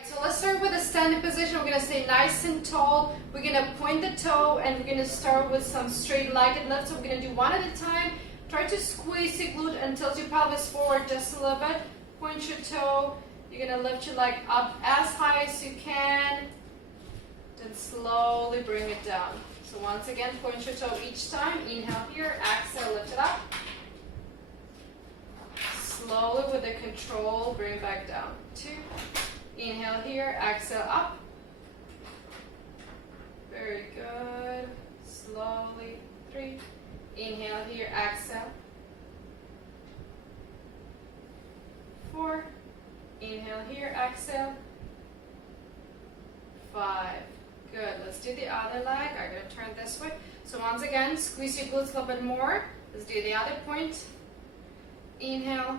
So let's start with a standing position. We're going to stay nice and tall. We're going to point the toe and we're going to start with some straight legged lifts. So we're going to do one at a time. Try to squeeze your glute and tilt your pelvis forward just a little bit. Point your toe. You're going to lift your leg up as high as you can. Then slowly bring it down. So once again, point your toe each time. Inhale here, exhale, lift it up. Slowly with the control, bring it back down. 2. Inhale here, exhale up. Very good. Slowly. 3. Inhale here, exhale. 4. Inhale here, exhale. 5. Good. Let's do the other leg. I'm going to turn this way. So once again, squeeze your glutes a little bit more. Let's do the other point. Inhale.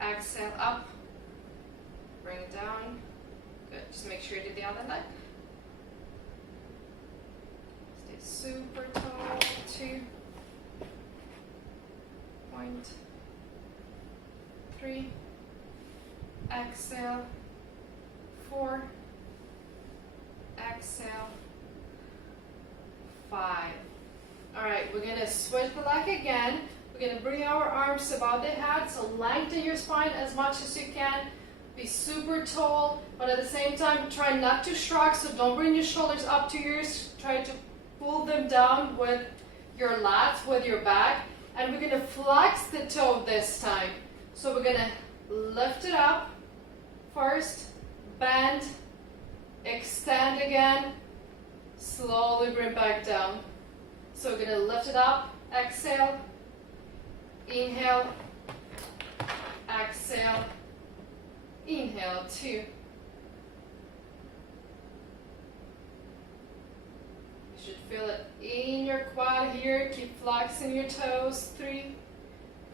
Exhale up. Bring it down. Good. Just make sure you do the other leg. Stay super tall. 2. Point. 3. Exhale. 4. Exhale. 5. All right, we're going to switch the leg again. We're going to bring our arms above the head, so lengthen your spine as much as you can. Be super tall, but at the same time, try not to shrug, so don't bring your shoulders up to your ears. Try to pull them down with your lats, with your back. And we're going to flex the toe this time. So we're going to lift it up first, bend, extend again, slowly bring back down. So we're going to lift it up, exhale, inhale, exhale, inhale. 2. You should feel it in your quad here. Keep flexing your toes. 3.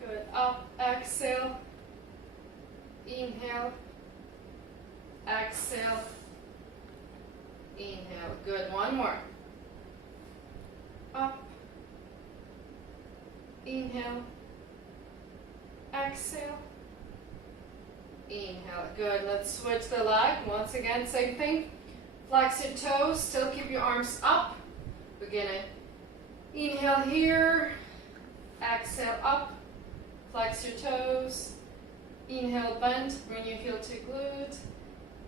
Good. Up, exhale, inhale, exhale, inhale. Good. One more. Up, inhale, exhale, inhale. Good. Let's switch the leg. Once again, same thing. Flex your toes. Still keep your arms up. We're gonna inhale here, exhale up, flex your toes, inhale, bend, bring your heel to glute,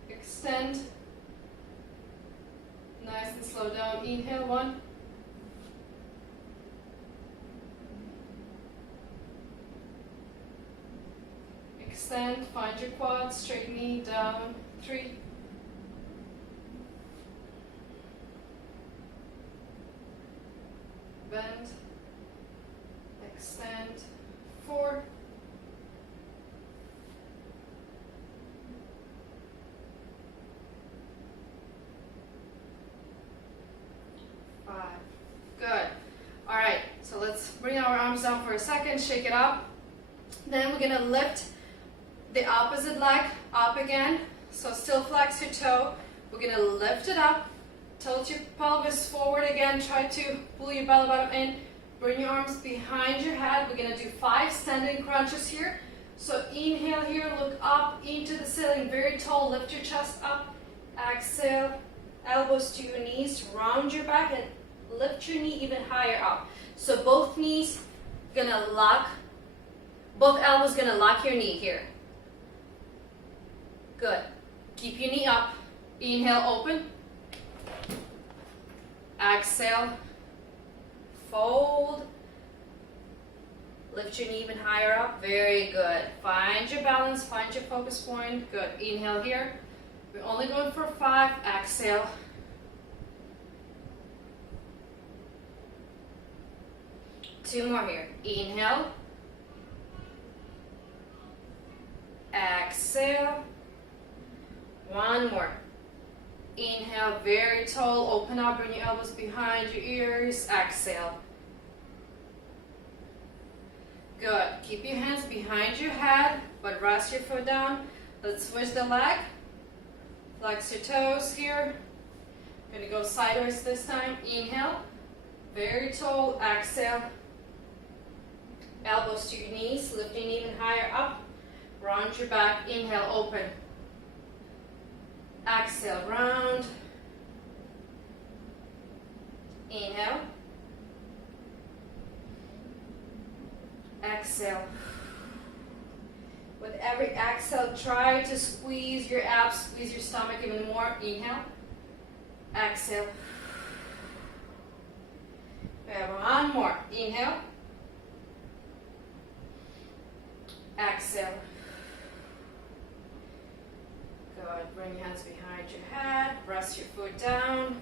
extend, nice and slow down. Inhale, 1, extend, find your quads, straight knee down. 3, bend, extend. 4, 5. Good. All right, so let's bring our arms down for a second, shake it up. Then we're going to lift the opposite leg up again. So still flex your toe. We're going to lift it up. Tilt your pelvis forward again. Try to pull your belly button in. Bring your arms behind your head. We're going to do 5 standing crunches here. So inhale here, look up into the ceiling, very tall. Lift your chest up. Exhale, elbows to your knees. Round your back and lift your knee even higher up. So both knees gonna lock, both elbows gonna lock your knee here. Good. Keep your knee up. Inhale, open. Exhale, fold. Lift your knee even higher up. Very good. Find your balance, find your focus point. Good. Inhale here. We're only going for 5. Exhale. Two more here. Inhale. Exhale. One more. Inhale, very tall, open up, bring your elbows behind your ears. Exhale. Good. Keep your hands behind your head, but rest your foot down. Let's switch the leg. Flex your toes here. Gonna go sideways this time. Inhale, very tall. Exhale. Elbows to your knees, lifting even higher up. Round your back. Inhale, open. Exhale, round. Inhale. Exhale. With every exhale, try to squeeze your abs, squeeze your stomach even more. Inhale. Exhale. We have one more. Inhale. Exhale. Good. Bring your hands behind your head. Rest your foot down.